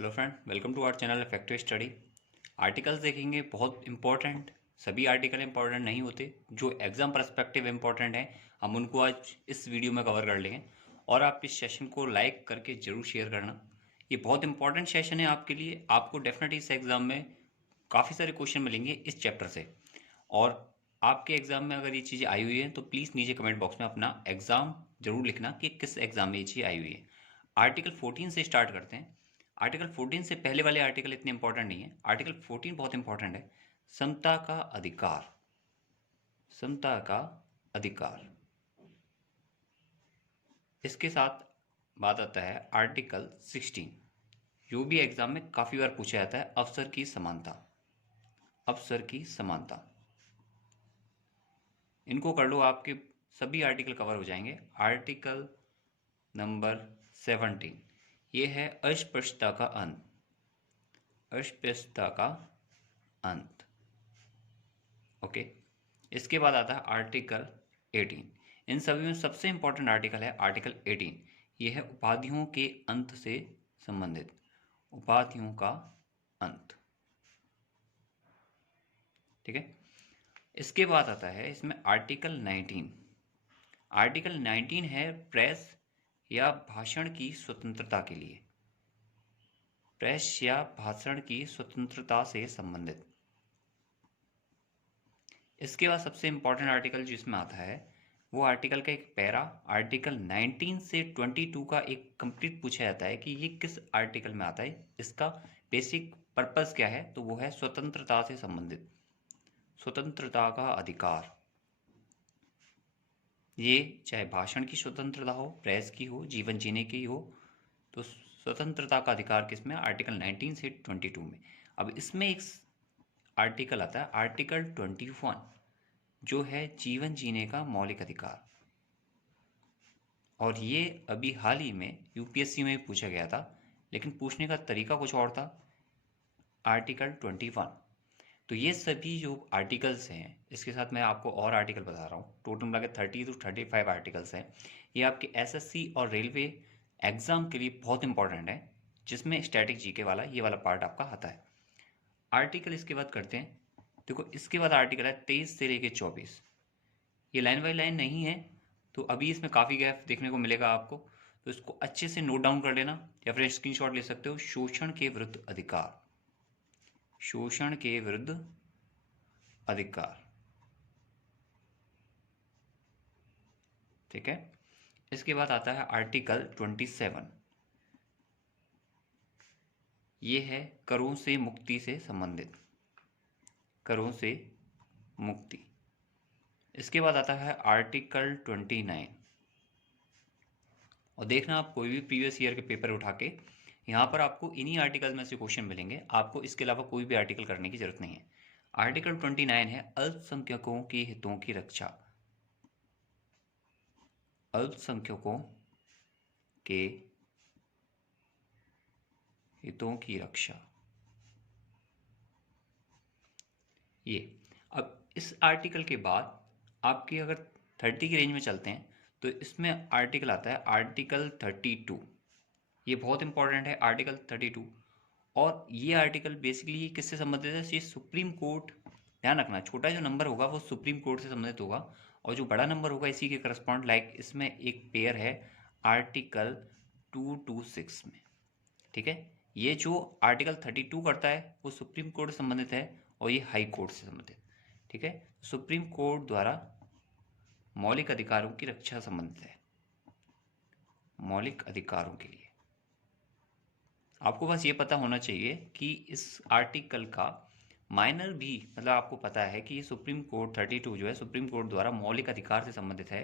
Hello friend, welcome to our channel effective study. Articles देखेंगे, बहुत important. सभी article important नहीं होते, जो एग्जाम पर्सपेक्टिव इंपॉर्टेंट हैं हम उनको आज इस वीडियो में कवर कर लेंगे। और आप इस सेशन को लाइक करके ज़रूर शेयर करना। ये बहुत इंपॉर्टेंट सेशन है आपके लिए। आपको डेफिनेटली इस एग्ज़ाम में काफ़ी सारे क्वेश्चन मिलेंगे इस चैप्टर से। और आपके एग्ज़ाम में अगर ये चीज़ें आई हुई हैं तो प्लीज़ नीचे कमेंट बॉक्स में अपना एग्ज़ाम ज़रूर लिखना कि किस एग्ज़ाम में ये चीज़ आई हुई है। आर्टिकल 14 से स्टार्ट करते हैं। आर्टिकल 14 से पहले वाले आर्टिकल इतने इंपॉर्टेंट नहीं है। आर्टिकल 14 बहुत इंपॉर्टेंट है। समता का अधिकार, समता का अधिकार। इसके साथ बात आता है आर्टिकल 16, जो भी एग्जाम में काफ़ी बार पूछा जाता है, अवसर की समानता, अवसर की समानता। इनको कर लो, आपके सभी आर्टिकल कवर हो जाएंगे। आर्टिकल नंबर 17, ये है अस्पृश्यता का अंत, अस्पृश्यता का अंत। ओके। इसके बाद आता है आर्टिकल 18। इन सभी में सबसे इंपॉर्टेंट आर्टिकल है आर्टिकल 18। यह है उपाधियों के अंत से संबंधित, उपाधियों का अंत। ठीक है। इसके बाद आता है इसमें आर्टिकल 19। आर्टिकल 19 है प्रेस या भाषण की स्वतंत्रता के लिए, प्रेस या भाषण की स्वतंत्रता से संबंधित। इसके बाद सबसे इंपॉर्टेंट आर्टिकल जिसमें आता है वो आर्टिकल का एक पैरा, आर्टिकल 19 से 22 का एक कंप्लीट पूछा जाता है कि ये किस आर्टिकल में आता है, इसका बेसिक पर्पस क्या है। तो वो है स्वतंत्रता से संबंधित, स्वतंत्रता का अधिकार। ये चाहे भाषण की स्वतंत्रता हो, प्रेस की हो, जीवन जीने की हो, तो स्वतंत्रता का अधिकार किसमें? आर्टिकल 19 से 22 में। अब इसमें एक आर्टिकल आता है आर्टिकल 21, जो है जीवन जीने का मौलिक अधिकार। और ये अभी हाल ही में यूपीएससी में पूछा गया था, लेकिन पूछने का तरीका कुछ और था। आर्टिकल 21। तो ये सभी जो आर्टिकल्स हैं, इसके साथ मैं आपको और आर्टिकल बता रहा हूँ, टोटल मिला के 30 to 35 आर्टिकल्स हैं। ये आपके एसएससी और रेलवे एग्जाम के लिए बहुत इंपॉर्टेंट है, जिसमें स्टैटिक जीके वाला ये वाला पार्ट आपका आता है। आर्टिकल इसके बाद करते हैं। देखो, इसके बाद आर्टिकल है 23 से लेके 24। ये लाइन बाय लाइन नहीं है, तो अभी इसमें काफ़ी गैप देखने को मिलेगा आपको, तो इसको अच्छे से नोट डाउन कर लेना या फिर स्क्रीनशॉट ले सकते हो। शोषण के विरुद्ध अधिकार, शोषण के विरुद्ध अधिकार। ठीक है। इसके बाद आता है आर्टिकल 27। ये है करों से मुक्ति से संबंधित, करों से मुक्ति। इसके बाद आता है आर्टिकल 29। और देखना, आप कोई भी प्रीवियस ईयर के पेपर उठा के यहाँ पर आपको इन्हीं आर्टिकल में से क्वेश्चन मिलेंगे। आपको इसके अलावा कोई भी आर्टिकल करने की जरूरत नहीं है। आर्टिकल 29 है अल्पसंख्यकों के हितों की रक्षा, अल्पसंख्यकों के हितों की रक्षा। ये अब इस आर्टिकल के बाद आपके अगर 30 की रेंज में चलते हैं तो इसमें आर्टिकल आता है आर्टिकल 32। ये बहुत इंपॉर्टेंट है आर्टिकल 32। और ये आर्टिकल बेसिकली किससे संबंधित है? ये सुप्रीम कोर्ट। ध्यान रखना, छोटा जो नंबर होगा वो सुप्रीम कोर्ट से संबंधित होगा, और जो बड़ा नंबर होगा इसी के करस्पॉन्ड, लाइक इसमें एक पेयर है आर्टिकल 226 में। ठीक है। ये जो आर्टिकल 32 करता है वो सुप्रीम कोर्ट से संबंधित है, और ये हाई कोर्ट से संबंधित। ठीक है। सुप्रीम कोर्ट द्वारा मौलिक अधिकारों की रक्षा संबंधित है, मौलिक अधिकारों के लिए। आपको बस ये पता होना चाहिए कि इस आर्टिकल का माइनर भी, मतलब आपको पता है कि ये सुप्रीम कोर्ट 32 जो है सुप्रीम कोर्ट द्वारा मौलिक अधिकार से संबंधित है,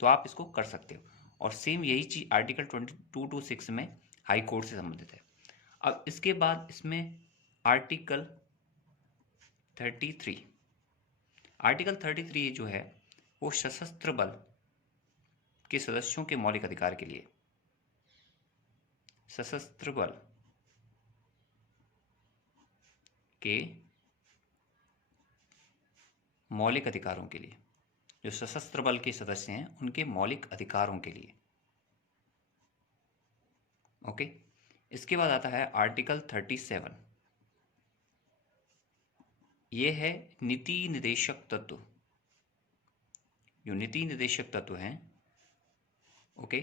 तो आप इसको कर सकते हो। और सेम यही चीज़ आर्टिकल 22 to 6 में हाई कोर्ट से संबंधित है। अब इसके बाद इसमें आर्टिकल 33, आर्टिकल 33 जो है वो सशस्त्र बल के सदस्यों के मौलिक अधिकार के लिए, सशस्त्र बल के मौलिक अधिकारों के लिए, जो सशस्त्र बल के सदस्य हैं उनके मौलिक अधिकारों के लिए। ओके। इसके बाद आता है आर्टिकल 37। ये है नीति निर्देशक तत्व। जो नीति निर्देशक तत्व हैं, ओके,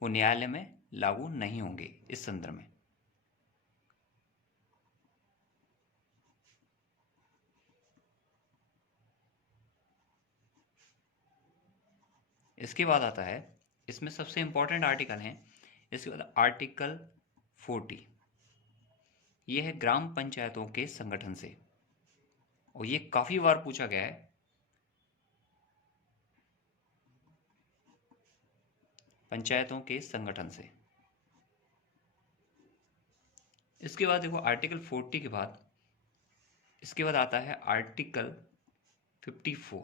वो न्यायालय में लागू नहीं होंगे इस संदर्भ में। इसके बाद आता है, इसमें सबसे इंपॉर्टेंट आर्टिकल हैं, इसके बाद आर्टिकल 40। ये है ग्राम पंचायतों के संगठन से, और ये काफी बार पूछा गया है। पंचायतों के संगठन से। इसके बाद देखो आर्टिकल 40 के बाद इसके बाद आता है आर्टिकल 54।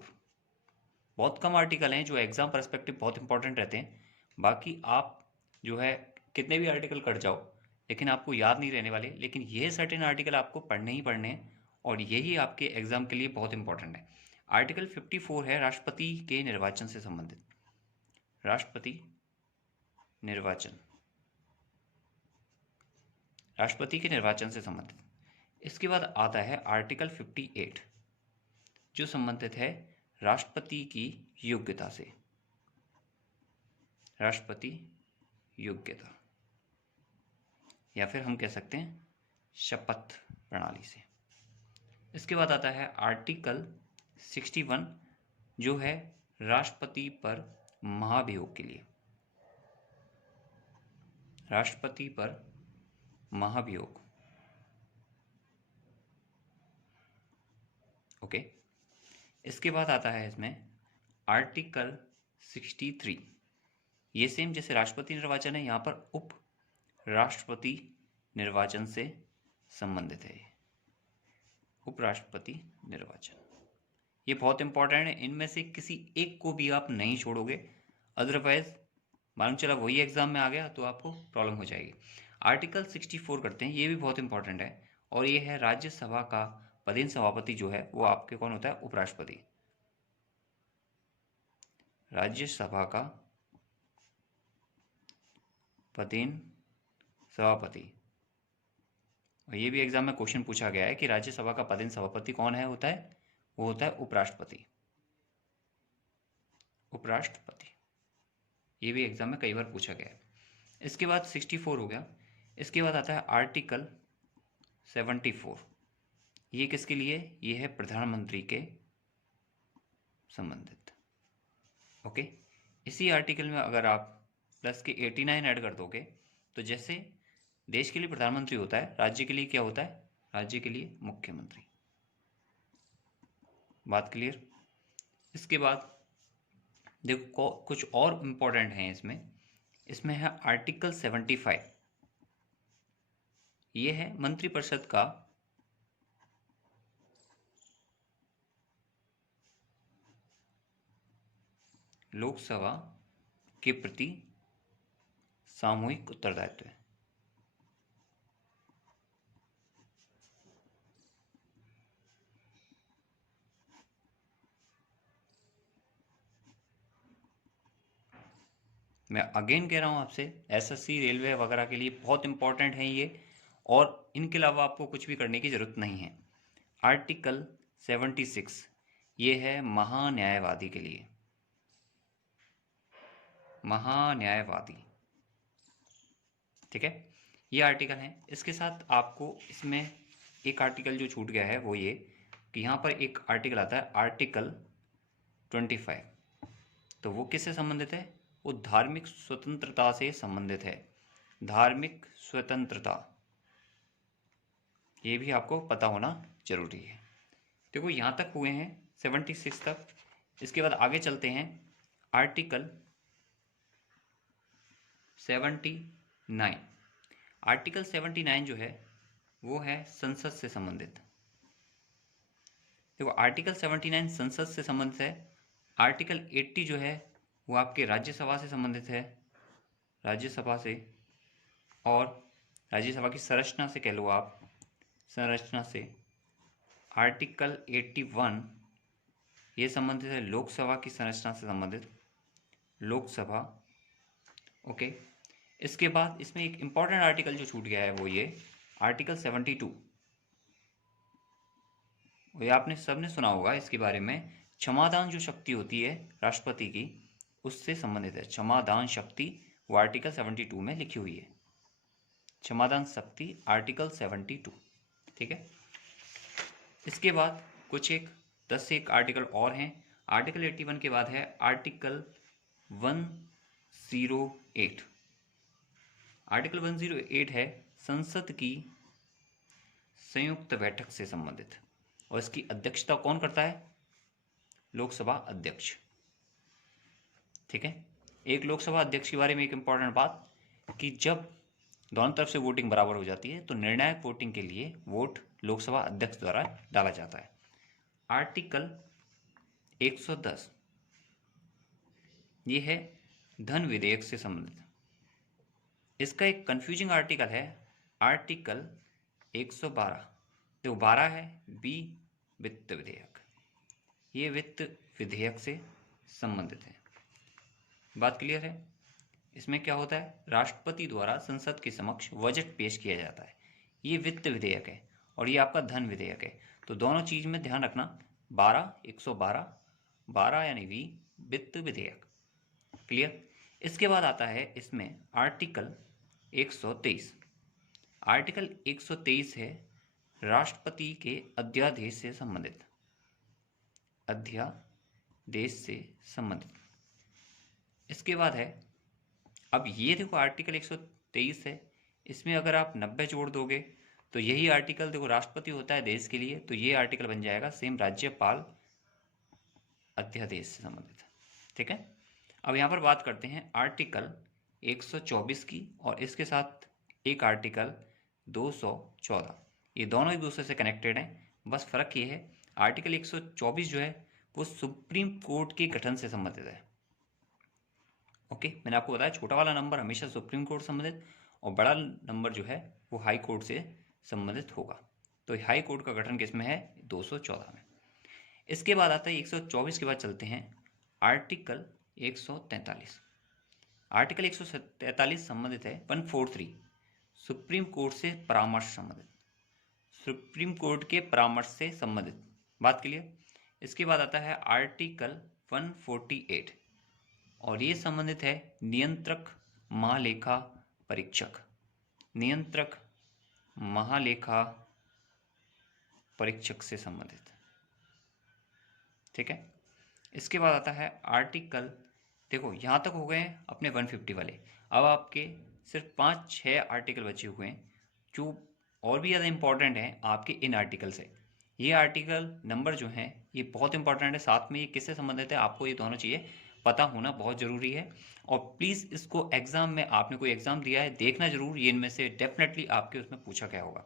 बहुत कम आर्टिकल हैं जो एग्जाम पर्सपेक्टिव बहुत इंपॉर्टेंट रहते हैं। बाकी आप जो है कितने भी आर्टिकल कर जाओ, लेकिन आपको याद नहीं रहने वाले। लेकिन ये सर्टेन आर्टिकल आपको पढ़ने ही पढ़ने हैं, और यही आपके एग्जाम के लिए बहुत इंपॉर्टेंट है। आर्टिकल 54 है राष्ट्रपति के निर्वाचन से संबंधित। राष्ट्रपति निर्वाचन, राष्ट्रपति के निर्वाचन से संबंधित। इसके बाद आता है आर्टिकल 58, जो संबंधित है राष्ट्रपति की योग्यता से। राष्ट्रपति योग्यता, या फिर हम कह सकते हैं शपथ प्रणाली से। इसके बाद आता है आर्टिकल 61, जो है राष्ट्रपति पर महाभियोग के लिए। राष्ट्रपति पर महाभियोग, ओके। इसके बाद आता है इसमें आर्टिकल 63। ये सेम जैसे राष्ट्रपति निर्वाचन है, यहाँ पर उप राष्ट्रपति निर्वाचन से संबंधित है। उपराष्ट्रपति निर्वाचन, ये बहुत इंपॉर्टेंट है। इनमें से किसी एक को भी आप नहीं छोड़ोगे, अदरवाइज मालूम चला वही एग्जाम में आ गया तो आपको प्रॉब्लम हो जाएगी। आर्टिकल 64 करते हैं, ये भी बहुत इंपॉर्टेंट है, और ये है राज्यसभा का पदेन सभापति जो है वो आपके कौन होता है? उपराष्ट्रपति। राज्यसभा का पदेन सभापति, और ये भी एग्जाम में क्वेश्चन पूछा गया है कि राज्यसभा का पदेन सभापति कौन है होता है? वो होता है उपराष्ट्रपति। उपराष्ट्रपति, ये भी एग्जाम में कई बार पूछा गया है। इसके बाद 64 हो गया। इसके बाद आता है आर्टिकल 74। ये किसके लिए? ये है प्रधानमंत्री के संबंधित, ओके। इसी आर्टिकल में अगर आप प्लस के 89 ऐड कर दोगे, तो जैसे देश के लिए प्रधानमंत्री होता है, राज्य के लिए क्या होता है? राज्य के लिए मुख्यमंत्री। बात क्लियर? इसके बाद देखो कुछ और इंपॉर्टेंट हैं इसमें है आर्टिकल 75। ये है मंत्रिपरिषद का लोकसभा के प्रति सामूहिक उत्तरदायित्व है। मैं अगेन कह रहा हूं आपसे, एसएससी रेलवे वगैरह के लिए बहुत इंपॉर्टेंट है ये, और इनके अलावा आपको कुछ भी करने की जरूरत नहीं है। आर्टिकल 76, ये है महान्यायवादी के लिए। महान्यायवादी, ठीक है, ये आर्टिकल है। इसके साथ आपको इसमें एक आर्टिकल जो छूट गया है वो ये कि यहाँ पर एक आर्टिकल आता है आर्टिकल 25। तो वो किससे संबंधित है? वो धार्मिक स्वतंत्रता से संबंधित है। धार्मिक स्वतंत्रता, ये भी आपको पता होना जरूरी है। देखो यहाँ तक हुए हैं 76 तक। इसके बाद आगे चलते हैं आर्टिकल 79। आर्टिकल 79 जो है वो है संसद से संबंधित। देखो आर्टिकल 79 संसद से संबंधित है। आर्टिकल 80 जो है वो आपके राज्यसभा से संबंधित है, राज्यसभा से, और राज्यसभा की संरचना से कह लो आप, संरचना से। आर्टिकल 81 ये संबंधित है लोकसभा की संरचना से संबंधित, लोकसभा, ओके। इसके बाद इसमें एक इंपॉर्टेंट आर्टिकल जो छूट गया है वो ये आर्टिकल 72, ये आपने सबने सुना होगा इसके बारे में। क्षमादान जो शक्ति होती है राष्ट्रपति की, उससे संबंधित है। क्षमादान शक्ति वो आर्टिकल 72 में लिखी हुई है। क्षमादान शक्ति आर्टिकल 72, ठीक है। इसके बाद कुछ एक 10 से एक आर्टिकल और हैं। आर्टिकल 81 के बाद है आर्टिकल 108। आर्टिकल 108 है संसद की संयुक्त बैठक से संबंधित, और इसकी अध्यक्षता कौन करता है? लोकसभा अध्यक्ष, ठीक है। एक लोकसभा अध्यक्ष के बारे में एक इंपॉर्टेंट बात कि जब दोनों तरफ से वोटिंग बराबर हो जाती है तो निर्णायक वोटिंग के लिए वोट लोकसभा अध्यक्ष द्वारा डाला जाता है। आर्टिकल 110 ये है धन विधेयक से संबंधित। इसका एक कंफ्यूजिंग आर्टिकल है आर्टिकल 112, जो 12 है बी वित्त विधेयक। ये वित्त विधेयक से संबंधित है। बात क्लियर है? इसमें क्या होता है, राष्ट्रपति द्वारा संसद के समक्ष बजट पेश किया जाता है। ये वित्त विधेयक है और ये आपका धन विधेयक है। तो दोनों चीज में ध्यान रखना, 12 यानी वी वित्त विधेयक। क्लियर? इसके बाद आता है इसमें आर्टिकल 123। आर्टिकल 123 है राष्ट्रपति के अध्यादेश से संबंधित। अध्यादेश से संबंधित। इसके बाद है, अब ये देखो आर्टिकल 123 है, इसमें अगर आप 90 जोड़ दोगे तो यही आर्टिकल, देखो राष्ट्रपति होता है देश के लिए, तो ये आर्टिकल बन जाएगा सेम राज्यपाल अध्यादेश से संबंधित, ठीक है। अब यहाँ पर बात करते हैं आर्टिकल 124 की, और इसके साथ एक आर्टिकल 214। ये दोनों एक दूसरे से कनेक्टेड हैं, बस फर्क ये है आर्टिकल 124 जो है वो सुप्रीम कोर्ट के गठन से संबंधित है। ओके, मैंने आपको बताया छोटा वाला नंबर हमेशा सुप्रीम कोर्ट से संबंधित और बड़ा नंबर जो है वो हाई कोर्ट से संबंधित होगा। तो हाई कोर्ट का गठन किस में है? 214 में। इसके बाद आता है 124 के बाद चलते हैं आर्टिकल 143। आर्टिकल 143 संबंधित है 143 सुप्रीम कोर्ट से परामर्श संबंधित, सुप्रीम कोर्ट के परामर्श से संबंधित। बात क्लियर? इसके बाद आता है आर्टिकल 148 और ये संबंधित है नियंत्रक महालेखा परीक्षक, नियंत्रक महालेखा परीक्षक से संबंधित, ठीक है। इसके बाद आता है आर्टिकल, देखो यहाँ तक हो गए हैं अपने 150 वाले। अब आपके सिर्फ 5-6 आर्टिकल बचे हुए हैं जो और भी ज़्यादा इंपॉर्टेंट हैं आपके इन आर्टिकल से। ये आर्टिकल नंबर जो हैं ये बहुत इंपॉर्टेंट है, साथ में ये किससे संबंधित है आपको ये दोनों चीज़ें पता होना बहुत ज़रूरी है। और प्लीज़ इसको एग्ज़ाम में, आपने कोई एग्ज़ाम दिया है देखना जरूर, ये इनमें से डेफिनेटली आपके उसमें पूछा गया होगा।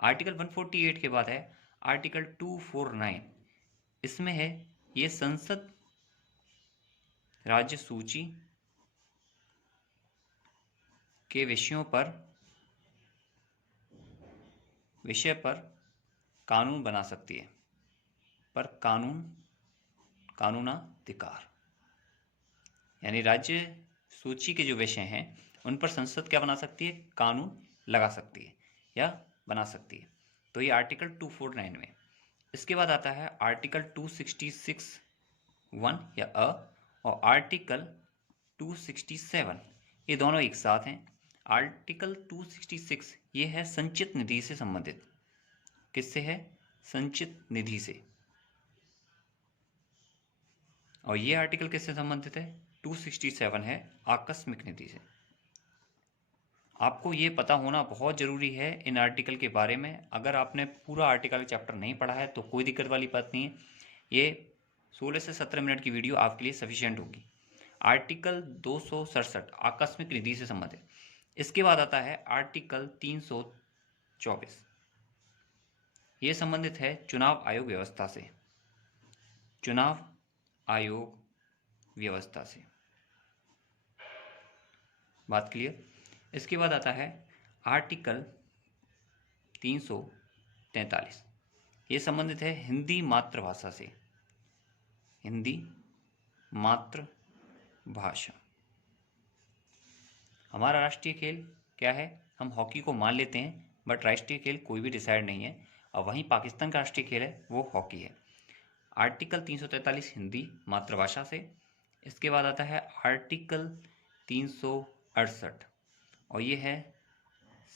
आर्टिकल 148 के बाद है आर्टिकल 249। इसमें है ये संसद राज्य सूची के विषय पर कानून बना सकती है, पर कानूनाधिकार, यानी राज्य सूची के जो विषय हैं उन पर संसद क्या बना सकती है? कानून लगा सकती है या बना सकती है। तो ये आर्टिकल 249 में। इसके बाद आता है आर्टिकल 266(1) या अ और आर्टिकल 267, ये दोनों एक साथ हैं। आर्टिकल 266 ये है संचित निधि से संबंधित। किससे है? संचित निधि से। और ये आर्टिकल किससे संबंधित है? 267 है आकस्मिक निधि से। आपको ये पता होना बहुत ज़रूरी है इन आर्टिकल के बारे में। अगर आपने पूरा आर्टिकल चैप्टर नहीं पढ़ा है तो कोई दिक्कत वाली बात नहीं है, ये 16 से 17 मिनट की वीडियो आपके लिए सफिशिएंट होगी। आर्टिकल 267 आकस्मिक निधि से संबंधित। इसके बाद आता है आर्टिकल 324, ये संबंधित है चुनाव आयोग व्यवस्था से, चुनाव आयोग व्यवस्था से। बात क्लियर? इसके बाद आता है आर्टिकल 343, ये संबंधित है हिंदी मातृभाषा से, हिंदी मातृभाषा। हमारा राष्ट्रीय खेल क्या है? हम हॉकी को मान लेते हैं, बट राष्ट्रीय खेल कोई भी डिसाइड नहीं है। और वहीं पाकिस्तान का राष्ट्रीय खेल है वो हॉकी है। आर्टिकल 343 हिंदी मातृभाषा से। इसके बाद आता है आर्टिकल 368 और ये है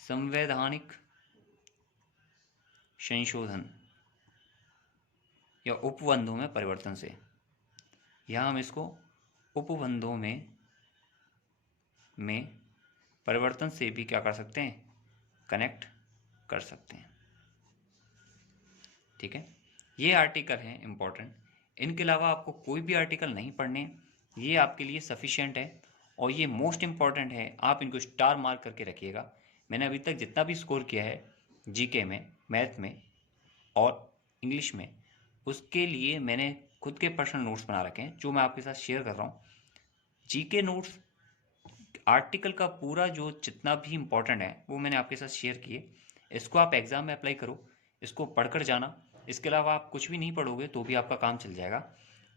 संवैधानिक संशोधन या उपबंधों में परिवर्तन से। यहाँ हम इसको उपबंधों में परिवर्तन से भी क्या कर सकते हैं? कनेक्ट कर सकते हैं। ठीक है, ये आर्टिकल हैं इम्पोर्टेंट। इनके अलावा आपको कोई भी आर्टिकल नहीं पढ़ने, ये आपके लिए सफिशिएंट है और ये मोस्ट इम्पॉर्टेंट है। आप इनको स्टार मार्क करके रखिएगा। मैंने अभी तक जितना भी स्कोर किया है जीके में, मैथ में और इंग्लिश में, उसके लिए मैंने खुद के पर्सनल नोट्स बना रखे हैं जो मैं आपके साथ शेयर कर रहा हूँ। जीके नोट्स आर्टिकल का पूरा जो जितना भी इम्पोर्टेंट है वो मैंने आपके साथ शेयर किए। इसको आप एग्ज़ाम में अप्लाई करो, इसको पढ़कर जाना। इसके अलावा आप कुछ भी नहीं पढ़ोगे तो भी आपका काम चल जाएगा।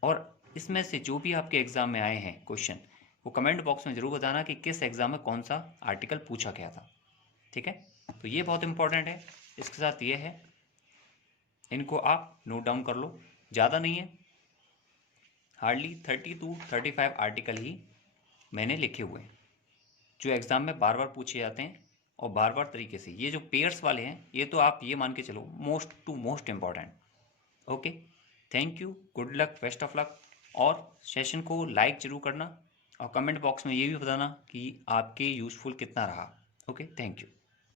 और इसमें से जो भी आपके एग्ज़ाम में आए हैं क्वेश्चन, वो कमेंट बॉक्स में ज़रूर बताना कि किस एग्ज़ाम में कौन सा आर्टिकल पूछा गया था। ठीक है, तो ये बहुत इंपॉर्टेंट है। इसके साथ ये है, इनको आप नोट डाउन कर लो। ज़्यादा नहीं है, हार्डली 30 to 35 आर्टिकल ही मैंने लिखे हुए हैं जो एग्ज़ाम में बार बार पूछे जाते हैं और बार बार तरीके से। ये जो पेयर्स वाले हैं ये तो आप ये मान के चलो most to most important. Okay, thank you, good luck, best of luck. और सेशन को लाइक जरूर करना और कमेंट बॉक्स में ये भी बताना कि आपके यूज़फुल कितना रहा। Okay, thank you.